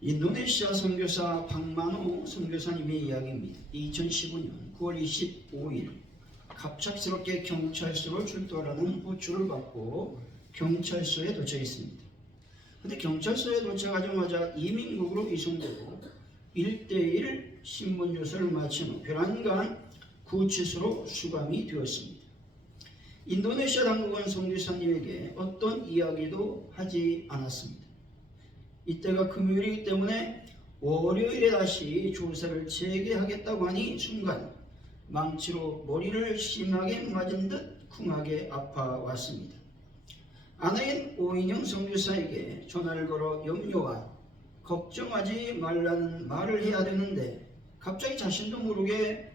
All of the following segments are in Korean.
인도네시아 선교사 박만호 선교사님의 이야기입니다. 2015년 9월 25일 갑작스럽게 경찰서로 출두하라는 호출을 받고 경찰서에 도착했습니다. 근데 경찰서에 도착하자마자 이민국으로 이송되고 1대1 신분조사를 마친 후 별안간 구치소로 수감이 되었습니다. 인도네시아 당국은 선교사님에게 어떤 이야기도 하지 않았습니다. 이때가 금요일이기 때문에 월요일에 다시 조사를 재개하겠다고 하니 순간 망치로 머리를 심하게 맞은 듯 쿵하게 아파왔습니다. 아내인 오인영 선교사에게 전화를 걸어 염려와 걱정하지 말라는 말을 해야 되는데 갑자기 자신도 모르게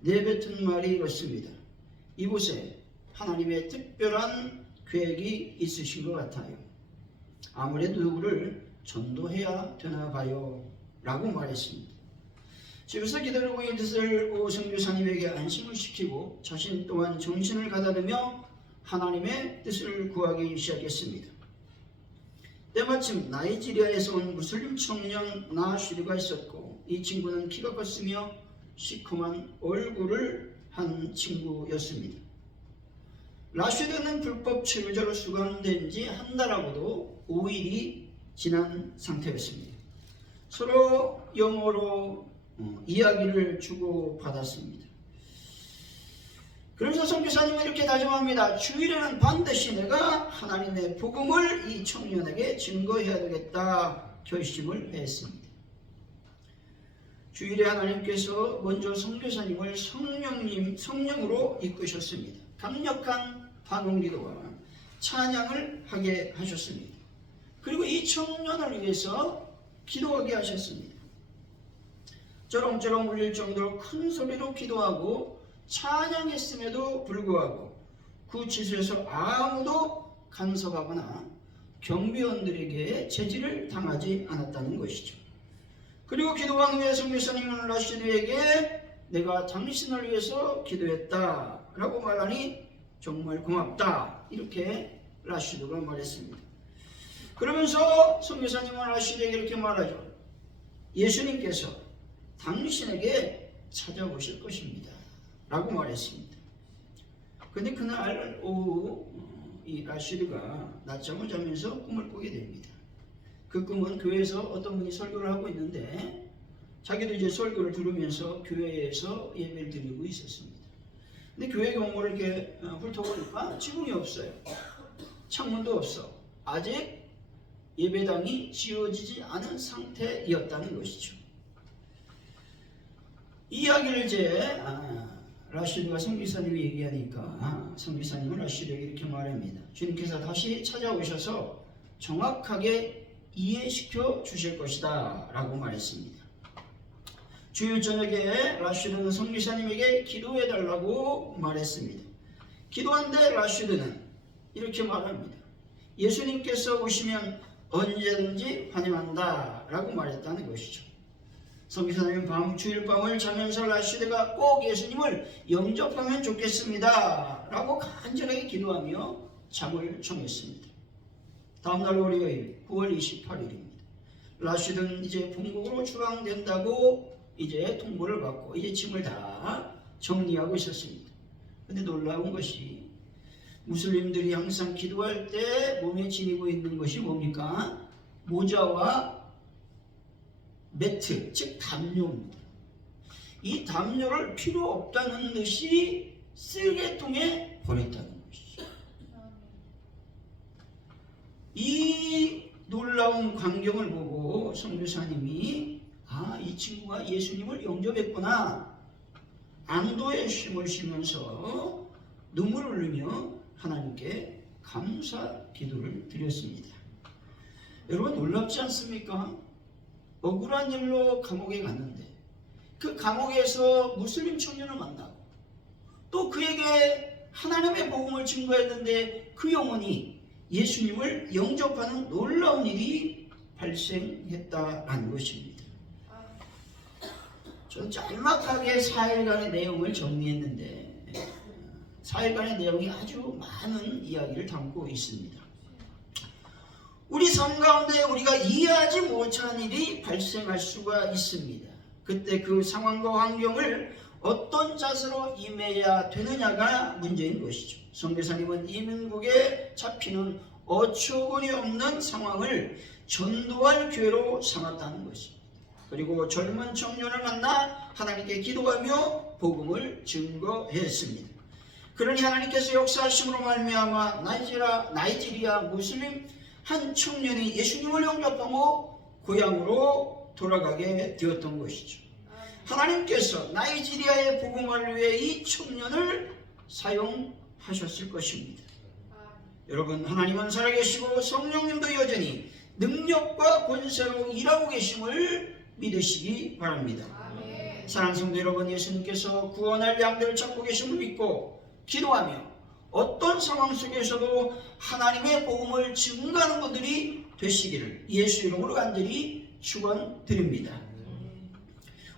내뱉은 말이 이렇습니다. 이곳에 하나님의 특별한 계획이 있으신 것 같아요. 아무래도 누구를 전도해야 되나 봐요 라고 말했습니다. 집에서 기다리고 있는 뜻을 오 선교사님에게 안심을 시키고 자신 또한 정신을 가다듬며 하나님의 뜻을 구하기 시작했습니다. 때마침 나이지리아에서 온 무슬림 청년 나슈드가 있었고 이 친구는 키가 컸으며 시커먼 얼굴을 한 친구였습니다. 라슈드는 불법 체류자로 수감된 지 한 달하고도 5일이 지난 상태였습니다. 서로 영어로 이야기를 주고받았습니다. 그러면서 선교사님은 이렇게 다짐합니다. 주일에는 반드시 내가 하나님의 복음을 이 청년에게 증거해야 되겠다 결심을 했습니다. 주일에 하나님께서 먼저 선교사님을 성령으로 이끄셨습니다. 강력한 반응기도와 찬양을 하게 하셨습니다. 그리고 이 청년을 위해서 기도하게 하셨습니다. 쩌렁쩌렁 울릴 정도로 큰 소리로 기도하고 찬양했음에도 불구하고 구치소에서 아무도 간섭하거나 경비원들에게 제지를 당하지 않았다는 것이죠. 그리고 기도한 후에 선교사님은 라슈드에게 내가 당신을 위해서 기도했다 라고 말하니 정말 고맙다 이렇게 라슈드가 말했습니다. 그러면서 선교사님은 라슈드에게 이렇게 말하죠. 예수님께서 당신에게 찾아오실 것입니다 라고 말했습니다. 근데 그날 오후 이 라슈드가 낮잠을 자면서 꿈을 꾸게 됩니다. 그 꿈은 교회에서 어떤 분이 설교를 하고 있는데 자기도 이제 설교를 들으면서 교회에서 예배를 드리고 있었습니다. 근데 교회 경호를 이렇게 훑어보니까 지붕이 없어요. 창문도 없어. 아직 예배당이 지어지지 않은 상태였다는 것이죠. 이 이야기를 이제 라슈드가 선교사님이 얘기하니까 선교사님은 라슈드에게 이렇게 말합니다. 주님께서 다시 찾아오셔서 정확하게 이해시켜 주실 것이다 라고 말했습니다. 주일 저녁에 라슈드는 선교사님에게 기도해 달라고 말했습니다. 기도한데 라슈드는 이렇게 말합니다. 예수님께서 오시면 언제든지 환영한다 라고 말했다는 것이죠. 선교사님은 주일 밤을 자면서 라슈드가 꼭 예수님을 영접하면 좋겠습니다 라고 간절하게 기도하며 잠을 청했습니다. 다음날 월요일 9월 28일입니다. 라슈드는 이제 본국으로 출항된다고 이제 통보를 받고 이제 짐을 다 정리하고 있었습니다. 근데 놀라운 것이 무슬림들이 항상 기도할 때 몸에 지니고 있는 것이 뭡니까? 모자와 매트, 즉 담요입니다. 이 담요를 필요 없다는 듯이 쓰레기통에 버렸다는 것이죠. 이 놀라운 광경을 보고 선교사님이 이 친구가 예수님을 영접했구나 안도의 쉼을 쉬면서 눈물을 흘리며 하나님께 감사 기도를 드렸습니다. 여러분 놀랍지 않습니까? 억울한 일로 감옥에 갔는데 그 감옥에서 무슬림 청년을 만나고 또 그에게 하나님의 복음을 증거했는데 그 영혼이 예수님을 영접하는 놀라운 일이 발생했다는 것입니다. 저는 짤막하게 4일간의 내용을 정리했는데 4일간의 내용이 아주 많은 이야기를 담고 있습니다. 우리 삶 가운데 우리가 이해하지 못하는 일이 발생할 수가 있습니다. 그때 그 상황과 환경을 어떤 자세로 임해야 되느냐가 문제인 것이죠. 선교사님은 이민국에 잡히는 어처구니 없는 상황을 전도할 기회로 삼았다는 것입니다. 그리고 젊은 청년을 만나 하나님께 기도하며 복음을 증거했습니다. 그러니 하나님께서 역사하심으로 말미암아 나이지리아 무슬림 한 청년이 예수님을 영접하고 고향으로 돌아가게 되었던 것이죠. 하나님께서 나이지리아의 복음을 위해 이 청년을 사용하셨을 것입니다. 여러분, 하나님은 살아계시고 성령님도 여전히 능력과 권세로 일하고 계심을 믿으시기 바랍니다. 사랑하는 성도 여러분, 예수님께서 구원할 양들을 찾고 계심을 믿고 기도하며 어떤 상황 속에서도 하나님의 복음을 증거하는 분들이 되시기를 예수 이름으로 간절히 축원드립니다.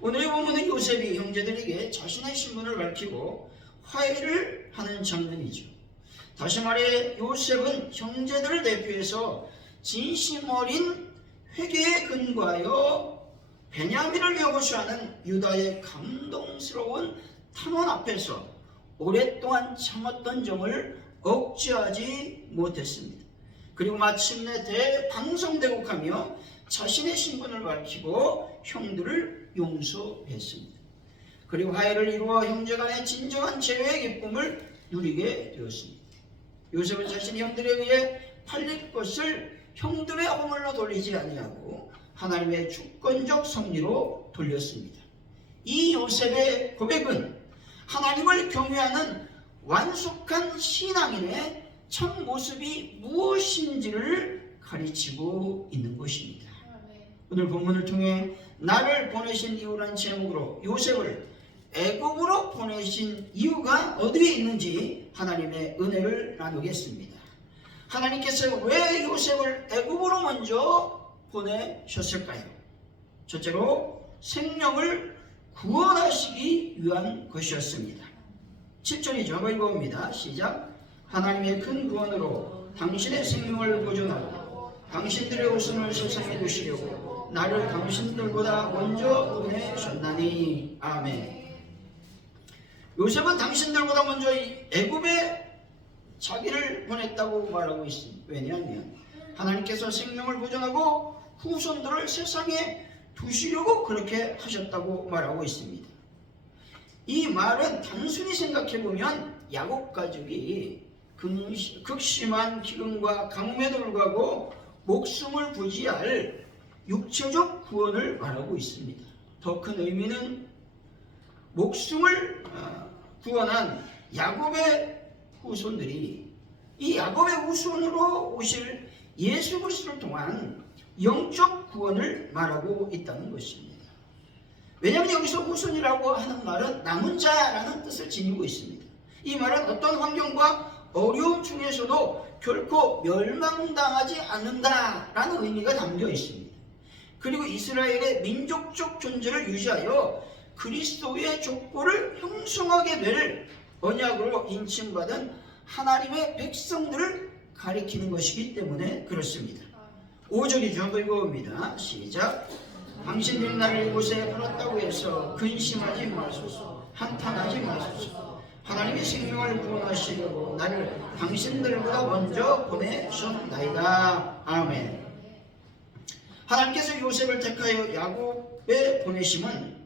오늘의 본문은 요셉이 형제들에게 자신의 신분을 밝히고 화해를 하는 장면이죠. 다시 말해 요셉은 형제들을 대표해서 진심 어린 회개에 근거하여 베냐민을 여고수하는 유다의 감동스러운 탄원 앞에서 오랫동안 참았던 정을 억제하지 못했습니다. 그리고 마침내 대방성대국하며 자신의 신분을 밝히고 형들을 용서했습니다. 그리고 화해를 이루어 형제간의 진정한 재회의 기쁨을 누리게 되었습니다. 요셉은 자신이 형들에 의해 팔릴 것을 형들의 허물로 돌리지 아니하고 하나님의 주권적 섭리로 돌렸습니다. 이 요셉의 고백은 하나님을 경외하는 완숙한 신앙인의 참 모습이 무엇인지를 가르치고 있는 것입니다. 오늘 본문을 통해 나를 보내신 이유라는 제목으로 요셉을 애굽으로 보내신 이유가 어디에 있는지 하나님의 은혜를 나누겠습니다. 하나님께서 왜 요셉을 애굽으로 먼저 보내셨을까요? 첫째로 생명을 구원하시기 위한 것이었습니다. 7절이죠. 한번 읽어봅니다. 시작. 하나님의 큰 구원으로 당신의 생명을 보존하고 당신들의 우선을 세상에 두시려고 나를 당신들보다 먼저 보내셨나니. 아멘. 요셉은 당신들보다 먼저 애굽에 자기를 보냈다고 말하고 있습니다. 왜냐하면 하나님께서 생명을 보존하고 후손들을 세상에 두시려고 그렇게 하셨다고 말하고 있습니다. 이 말은 단순히 생각해보면 야곱 가족이 극심한 기근과 가뭄에도 불구하고 목숨을 부지할 육체적 구원을 말하고 있습니다. 더 큰 의미는 목숨을 구원한 야곱의 후손들이 이 야곱의 후손으로 오실 예수 그리스도를 통한 영적 구원을 말하고 있다는 것입니다. 왜냐하면 여기서 후손이라고 하는 말은 남은 자라는 뜻을 지니고 있습니다. 이 말은 어떤 환경과 어려움 중에서도 결코 멸망당하지 않는다라는 의미가 담겨 있습니다. 그리고 이스라엘의 민족적 존재를 유지하여 그리스도의 족보를 형성하게 될 언약으로 인침받은 하나님의 백성들을 가리키는 것이기 때문에 그렇습니다. 5절이죠. 한번 읽어봅니다. 시작. 당신들이 나를 이곳에 보냈다고 해서 근심하지 마소서, 한탄하지 마소서. 하나님의 생명을 구원하시려고 나를 당신들보다 먼저 보내셨나이다. 아멘. 하나님께서 요셉을 택하여 야곱에 보내심은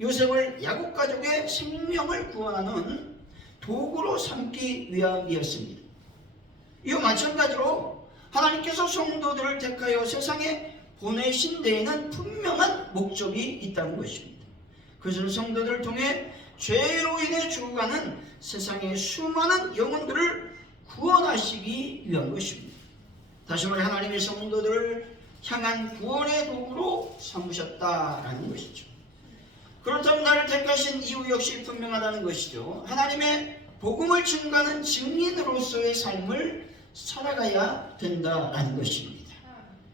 요셉을 야곱 가족의 생명을 구원하는 도구로 삼기 위함이었습니다. 이와 마찬가지로 하나님께서 성도들을 택하여 세상에 보내신 데에는 분명한 목적이 있다는 것입니다. 그것은 성도들을 통해 죄로 인해 죽어가는 세상의 수많은 영혼들을 구원하시기 위한 것입니다. 다시 말해 하나님의 성도들을 향한 구원의 도구로 삼으셨다라는 것이죠. 그렇다면 나를 택하신 이유 역시 분명하다는 것이죠. 하나님의 복음을 증거하는 증인으로서의 삶을 살아가야 된다라는 것입니다.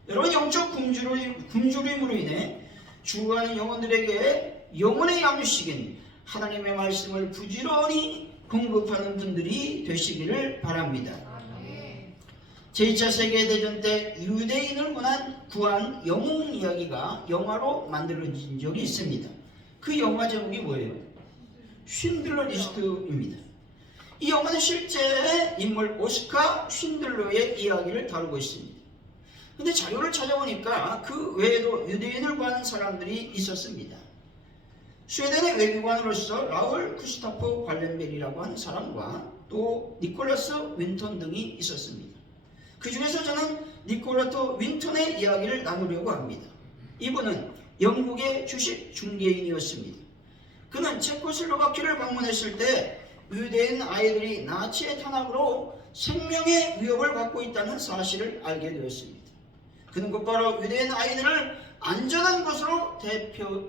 여러분, 영적 굶주림으로 인해 죽어가는 영혼들에게 영혼의 양식인 하나님의 말씀을 부지런히 공급하는 분들이 되시기를 바랍니다. 제2차 세계대전 때 유대인을 구한 영웅 이야기가 영화로 만들어진 적이 있습니다. 그 영화 제목이 뭐예요? 쉰들러 리스트입니다. 이 영화는 실제 인물 오스카 쉰들러의 이야기를 다루고 있습니다. 근데 자료를 찾아보니까 그 외에도 유대인을 구하는 사람들이 있었습니다. 스웨덴의 외교관으로서 라울 쿠스타프 관렌베리라고 하는 사람과 또 니콜라스 윈턴 등이 있었습니다. 그 중에서 저는 니콜라스 윈턴의 이야기를 나누려고 합니다. 이분은 영국의 주식 중개인이었습니다. 그는 체코슬로바키아를 방문했을 때 유대인 아이들이 나치의 탄압으로 생명의 위협을 받고 있다는 사실을 알게 되었습니다. 그는 곧바로 유대인 아이들을 안전한 곳으로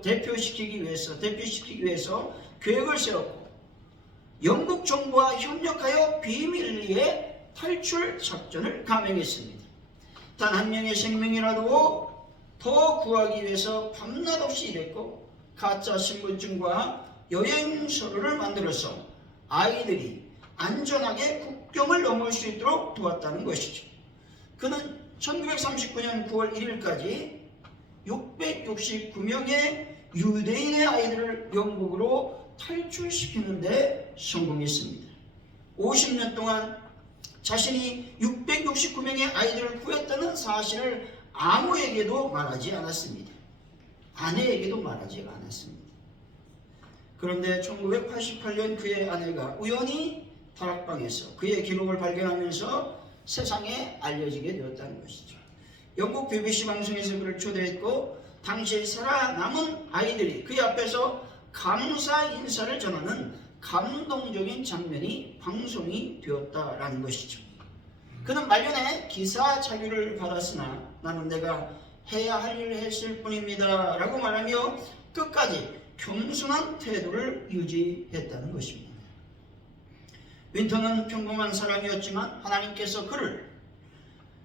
대피시키기 위해서 계획을 세웠고 영국 정부와 협력하여 비밀리에 탈출 작전을 감행했습니다. 단 한 명의 생명이라도 더 구하기 위해서 밤낮 없이 일했고 가짜 신분증과 여행서류를 만들어서 아이들이 안전하게 국경을 넘을 수 있도록 도왔다는 것이죠. 그는 1939년 9월 1일까지 669명의 유대인의 아이들을 영국으로 탈출시키는 데 성공했습니다. 50년 동안 자신이 669명의 아이들을 구했다는 사실을 아무에게도 말하지 않았습니다. 아내에게도 말하지 않았습니다. 그런데 1988년 그의 아내가 우연히 다락방에서 그의 기록을 발견하면서 세상에 알려지게 되었다는 것이죠. 영국 BBC 방송에서 그를 초대했고 당시 살아남은 아이들이 그의 앞에서 감사 인사를 전하는 감동적인 장면이 방송이 되었다라는 것이죠. 그는 말년에 기사 자료를 받았으나 나는 내가 해야 할 일을 했을 뿐입니다 라고 말하며 끝까지 겸손한 태도를 유지했다는 것입니다. 윈턴은 평범한 사람이었지만 하나님께서 그를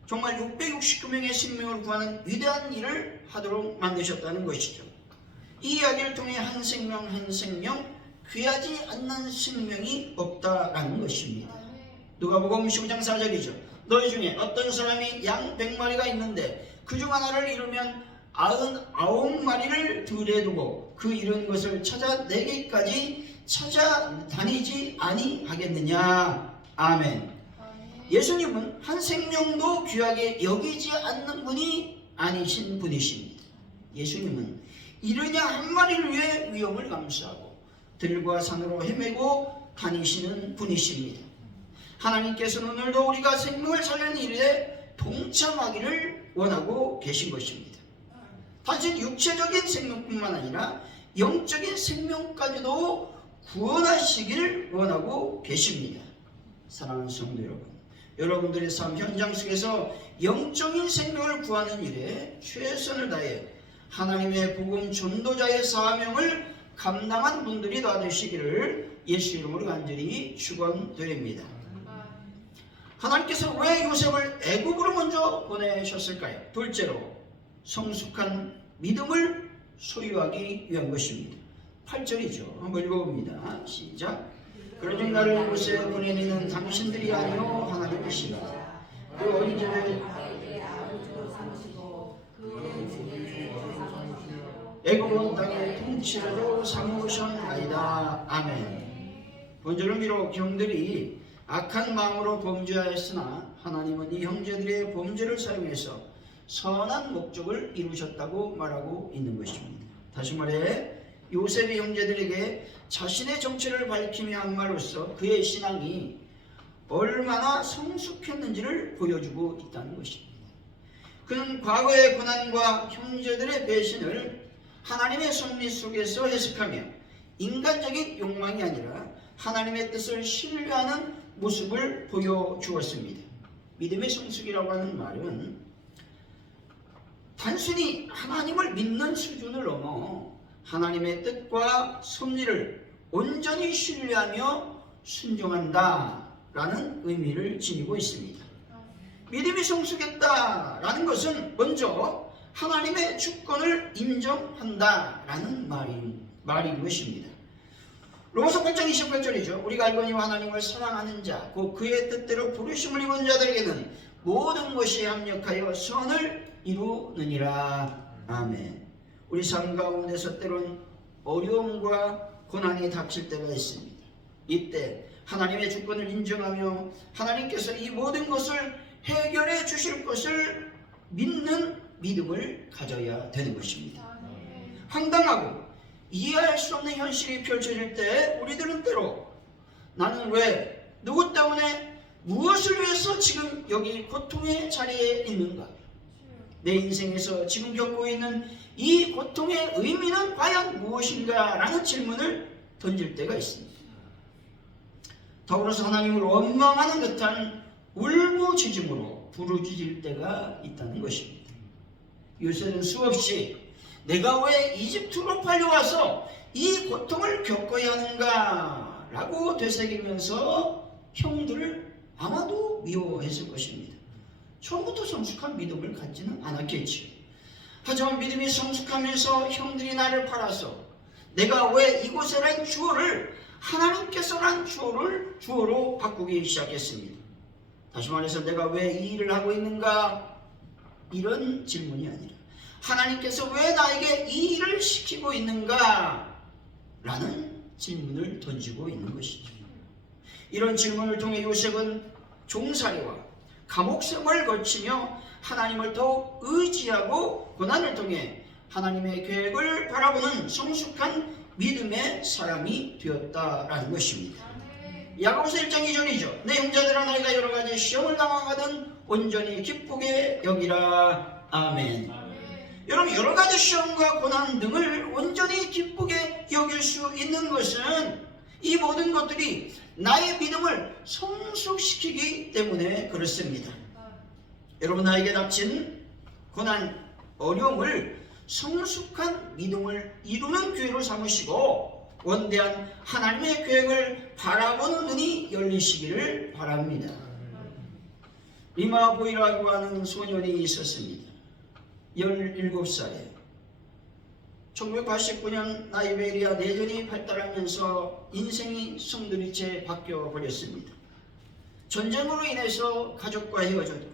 정말 669명의 생명을 구하는 위대한 일을 하도록 만드셨다는 것이죠. 이 이야기를 통해 한 생명 한 생명 귀하지 않는 생명이 없다라는 것입니다. 누가복음 15장 4절이죠. 너희 중에 어떤 사람이 양 100마리가 있는데 그중 하나를 잃으면 99마리를 들에 두고 그 잃은 것을 찾아내기까지 찾아다니지 아니하겠느냐. 아멘. 예수님은 한 생명도 귀하게 여기지 않는 분이 아니신 분이십니다. 예수님은 잃으냐 한 마리를 위해 위험을 감수하고 들과 산으로 헤매고 다니시는 분이십니다. 하나님께서는 오늘도 우리가 생명을 살리는 일에 동참하기를 원하고 계신 것입니다. 단순 육체적인 생명뿐만 아니라 영적인 생명까지도 구원하시기를 원하고 계십니다. 사랑하는 성도 여러분, 여러분들의 삶 현장 속에서 영적인 생명을 구하는 일에 최선을 다해 하나님의 복음 전도자의 사명을 감당한 분들이 다 되시기를 예수 이름으로 간절히 축원드립니다. 하나님께서 왜 요셉을 애국으로 먼저 보내셨을까요? 둘째로 성숙한 믿음을 소유하기 위한 것입니다. 8절이죠. 한번 읽어봅니다. 시작. 그러니 나를 이곳에 보내는 당신들이 아니요 하나님이시라. 그 어린이를 애굽 온 땅의 통치자로 삼으셨나이다. 아멘. 본절은 비록 형들이 악한 마음으로 범죄하였으나 하나님은 이 형제들의 범죄를 사용해서 선한 목적을 이루셨다고 말하고 있는 것입니다. 다시 말해 요셉의 형제들에게 자신의 정체를 밝히며 한 말로써 그의 신앙이 얼마나 성숙했는지를 보여주고 있다는 것입니다. 그는 과거의 고난과 형제들의 배신을 하나님의 섭리 속에서 해석하며 인간적인 욕망이 아니라 하나님의 뜻을 신뢰하는 모습을 보여주었습니다. 믿음의 성숙이라고 하는 말은 단순히 하나님을 믿는 수준을 넘어 하나님의 뜻과 섭리를 온전히 신뢰하며 순종한다 라는 의미를 지니고 있습니다. 믿음이 성숙했다라는 것은 먼저 하나님의 주권을 인정한다 라는 말인 것입니다. 로마서 8장 28절이죠. 우리가 알거니와 하나님을 사랑하는 자, 곧 그의 뜻대로 부르심을 입은 자들에게는 모든 것이 합력하여 선을 이루느니라. 아멘. 우리 삶 가운데서 때론 어려움과 고난이 닥칠 때가 있습니다. 이때 하나님의 주권을 인정하며 하나님께서 이 모든 것을 해결해 주실 것을 믿는 믿음을 가져야 되는 것입니다. 황당하고 이해할 수 없는 현실이 펼쳐질 때 우리들은 때로 나는 왜, 누구 때문에, 무엇을 위해서 지금 여기 고통의 자리에 있는가? 내 인생에서 지금 겪고 있는 이 고통의 의미는 과연 무엇인가? 라는 질문을 던질 때가 있습니다. 더불어서 하나님을 원망하는 듯한 울부짖음으로 부르짖을 때가 있다는 것입니다. 요새는 수없이 내가 왜 이집트로 팔려와서 이 고통을 겪어야 하는가? 라고 되새기면서 형들을 아마도 미워했을 것입니다. 처음부터 성숙한 믿음을 갖지는 않았겠지요. 하지만 믿음이 성숙하면서 형들이 나를 팔아서 내가 왜 이곳에란 주어를 하나님께서란 주어로 바꾸기 시작했습니다. 다시 말해서 내가 왜 이 일을 하고 있는가? 이런 질문이 아니라 하나님께서 왜 나에게 이 일을 시키고 있는가? 라는 질문을 던지고 있는 것이죠. 이런 질문을 통해 요셉은 종살이와 감옥 생활을 거치며 하나님을 더욱 의지하고 고난을 통해 하나님의 계획을 바라보는 성숙한 믿음의 사람이 되었다라는 것입니다. 야고보서 1장 2절이죠. 내 형제들아 너희가 여러가지 시험을 당하거든 온전히 기쁘게 여기라. 아멘. 여러분, 여러가지 시험과 고난 등을 온전히 기쁘게 여길 수 있는 것은 이 모든 것들이 나의 믿음을 성숙시키기 때문에 그렇습니다. 여러분, 나에게 닥친 고난, 어려움을 성숙한 믿음을 이루는 기회로 삼으시고 원대한 하나님의 계획을 바라보는 눈이 열리시기를 바랍니다. 리마보이라고 하는 소년이 있었습니다. 17살에 1989년 라이베리아 내전이 발달하면서 인생이 송두리째 바뀌어 버렸습니다. 전쟁으로 인해서 가족과 헤어져도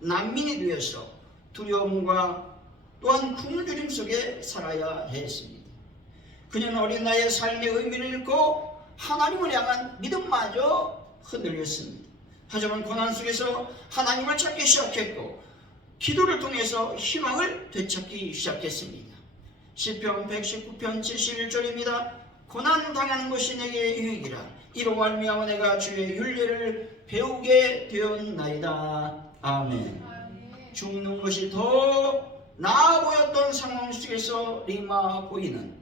난민이 되어서 두려움과 또한 굶주림 속에 살아야 했습니다. 그녀는 어린 나이에 삶의 의미를 잃고 하나님을 향한 믿음마저 흔들렸습니다. 하지만 고난 속에서 하나님을 찾기 시작했고 기도를 통해서 희망을 되찾기 시작했습니다. 시편 119편 71절입니다. 고난 당하는 것이 내게 유익이라. 이로 말미암아 내가 주의 율례를 배우게 되었나이다. 아멘. 죽는 것이 더 나아 보였던 상황 속에서 리마보이는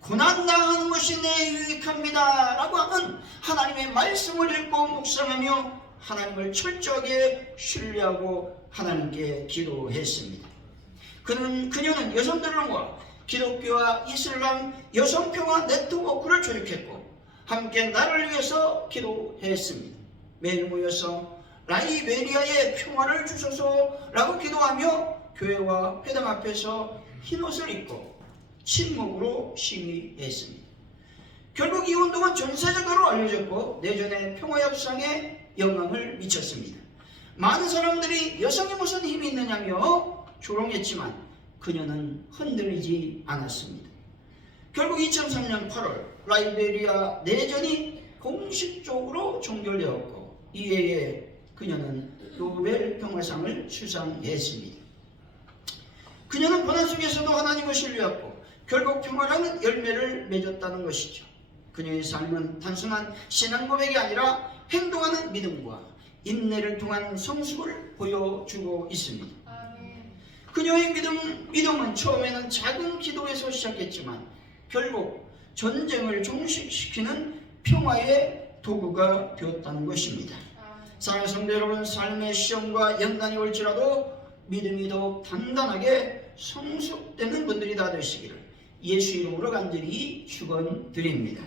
고난 당하는 것이 내 유익합니다 라고 하는 하나님의 말씀을 읽고 묵상하며 하나님을 철저하게 신뢰하고 하나님께 기도했습니다. 그녀는 여성들과 기독교와 이슬람 여성평화 네트워크를 조직했고 함께 나를 위해서 기도했습니다. 매일 모여서 라이베리아의 평화를 주소서라고 기도하며 교회와 회당 앞에서 흰옷을 입고 침묵으로 시위했습니다. 결국 이 운동은 전 세계적으로 알려졌고 내전의 평화협상에 영향을 미쳤습니다. 많은 사람들이 여성이 무슨 힘이 있느냐며 조롱했지만 그녀는 흔들리지 않았습니다. 결국 2003년 8월 라이베리아 내전이 공식적으로 종결되었고 이해에 그녀는 노벨 평화상을 수상했습니다. 그녀는 고난 속에서도 하나님을 신뢰했고 결국 평화라는 열매를 맺었다는 것이죠. 그녀의 삶은 단순한 신앙 고백이 아니라 행동하는 믿음과 인내를 통한 성숙을 보여주고 있습니다. 그녀의 믿음은 처음에는 작은 기도에서 시작했지만 결국 전쟁을 종식시키는 평화의 도구가 되었다는 것입니다. 사랑하는 성도 여러분, 삶의 시험과 연단이 올지라도 믿음이 더욱 단단하게 성숙되는 분들이 다 되시기를 예수 이름으로 간절히 축원드립니다.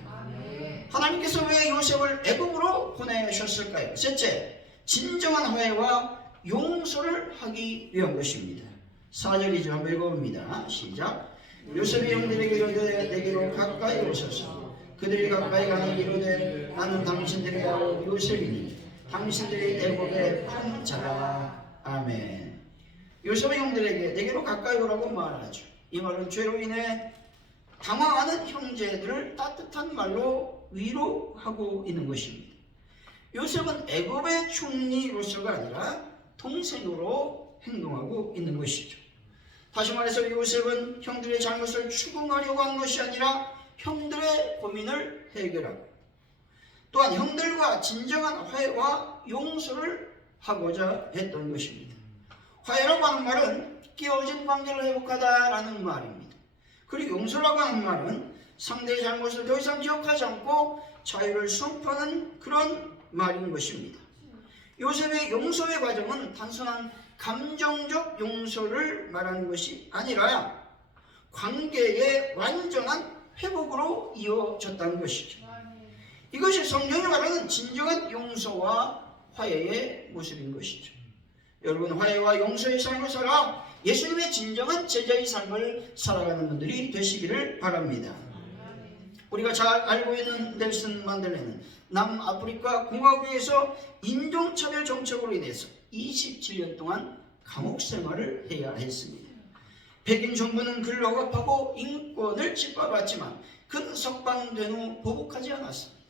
하나님께서 왜 요셉을 애굽으로 보내셨을까요? 셋째, 진정한 화해와 용서를 하기 위한 것입니다. 4절이죠. 한번 읽어봅니다. 시작. 요셉이 형들에게 이르되 내게로 가까이 오소서. 그들이 가까이 가니 이르되 나는 당신들의 아우 요셉이니 당신들이 애굽에 판 자라. 아멘. 요셉의 형들에게 내게로 가까이 오라고 말하죠. 이 말은 죄로 인해 당황하는 형제들을 따뜻한 말로 위로하고 있는 것입니다. 요셉은 애굽의 총리로서가 아니라 동생으로 행동하고 있는 것이죠. 다시 말해서 요셉은 형들의 잘못을 추궁하려고 한 것이 아니라 형들의 고민을 해결하고 또한 형들과 진정한 화해와 용서를 하고자 했던 것입니다. 화해라고 하는 말은 깨어진 관계를 회복하다라는 말입니다. 그리고 용서라고 하는 말은 상대의 잘못을 더 이상 기억하지 않고 자유를 수용하는 그런 말인 것입니다. 요셉의 용서의 과정은 단순한 감정적 용서를 말하는 것이 아니라 관계의 완전한 회복으로 이어졌다는 것이죠. 이것이 성경이 말하는 진정한 용서와 화해의 모습인 것이죠. 여러분, 화해와 용서의 삶을 살아 예수님의 진정한 제자의 삶을 살아가는 분들이 되시기를 바랍니다. 우리가 잘 알고 있는 넬슨 만델라는 남아프리카 공화국에서 인종차별 정책으로 인해서 27년 동안 감옥 생활을 해야 했습니다. 백인 정부는 그를 억압하고 인권을 짓밟았지만 그는 석방된 후 보복하지 않았습니다.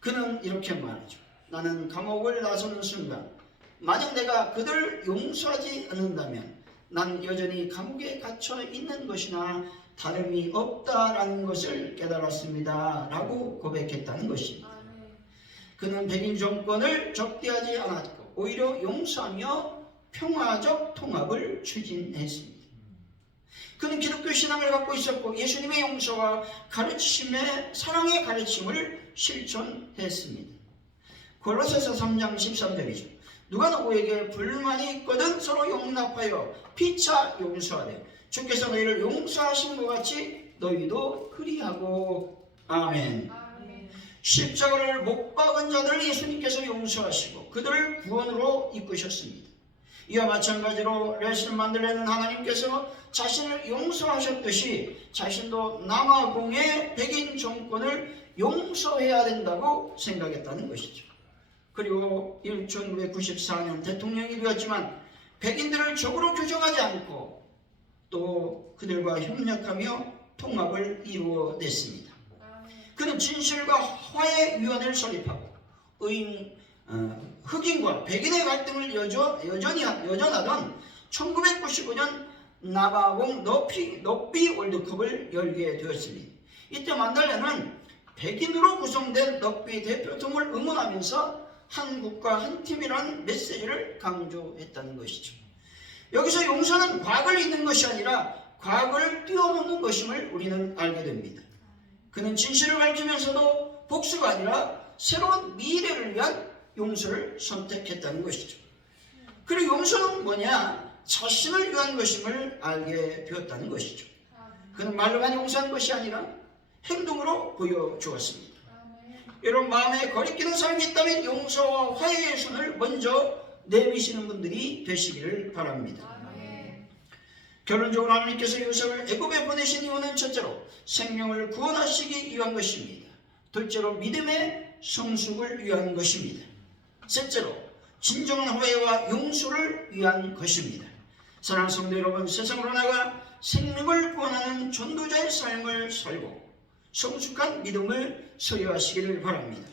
그는 이렇게 말하죠. 나는 감옥을 나서는 순간 만약 내가 그들을 용서하지 않는다면 난 여전히 감옥에 갇혀 있는 것이나 다름이 없다라는 것을 깨달았습니다 라고 고백했다는 것입니다. 그는 백인 정권을 적대하지 않았고 오히려 용서하며 평화적 통합을 추진했습니다. 그는 기독교 신앙을 갖고 있었고 예수님의 용서와 가르침의 사랑의 가르침을 실천했습니다. 골로새서 3장 13절이죠. 누가 너희에게 불만이 있거든 서로 용납하여 피차 용서하되 주께서 너희를 용서하신 것 같이 너희도 그리하고. 아멘. 십자가를 못 박은 자들을 예수님께서 용서하시고 그들을 구원으로 이끄셨습니다. 이와 마찬가지로 넬슨 만델라는 하나님께서 자신을 용서하셨듯이 자신도 남아공의 백인 정권을 용서해야 된다고 생각했다는 것이죠. 그리고 1994년 대통령이 되었지만 백인들을 적으로 규정하지 않고 또 그들과 협력하며 통합을 이루어냈습니다. 그는 진실과 화해위원회를 설립하고 흑인과 백인의 갈등을 여전하던 1995년 남아공 럭비 월드컵을 열게 되었습니다. 이때 만델라는 백인으로 구성된 럭비 대표팀을 응원하면서 한 국가 한 팀이라는 메시지를 강조했다는 것이죠. 여기서 용서는 과거를 잊는 것이 아니라 과거를 뛰어넘는 것임을 우리는 알게 됩니다. 그는 진실을 밝히면서도 복수가 아니라 새로운 미래를 위한 용서를 선택했다는 것이죠. 그리고 용서는 뭐냐? 자신을 위한 것임을 알게 되었다는 것이죠. 그는 말로만 용서한 것이 아니라 행동으로 보여주었습니다. 여러분, 마음에 거리끼는 사람이 있다면 용서와 화해의 손을 먼저 내미시는 분들이 되시기를 바랍니다. 결론적으로 하나님께서 요셉을 애굽에 보내신 이유는 첫째로 생명을 구원하시기 위한 것입니다. 둘째로 믿음의 성숙을 위한 것입니다. 셋째로 진정한 화해와 용서를 위한 것입니다. 사랑하는 성도 여러분, 세상으로 나가 생명을 구원하는 전도자의 삶을 살고 성숙한 믿음을 소유하시기를 바랍니다.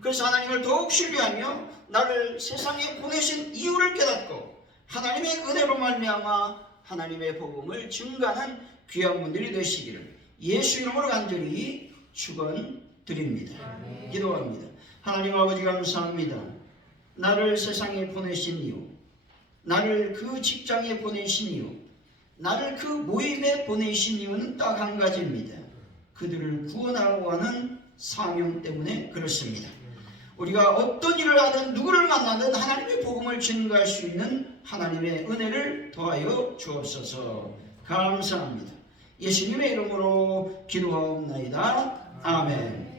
그래서 하나님을 더욱 신뢰하며 나를 세상에 보내신 이유를 깨닫고 하나님의 은혜로 말미암아 하나님의 복음을 증거하는 귀한 분들이 되시기를 예수 이름으로 간절히 축원드립니다. 기도합니다. 하나님 아버지, 감사합니다. 나를 세상에 보내신 이유, 나를 그 직장에 보내신 이유, 나를 그 모임에 보내신 이유는 딱 한 가지입니다. 그들을 구원하고 하는 사명 때문에 그렇습니다. 우리가 어떤 일을 하든 누구를 만나든 하나님의 복음을 증거할 수 있는 하나님의 은혜를 더하여 주옵소서. 감사합니다. 예수님의 이름으로 기도하옵나이다. 아멘.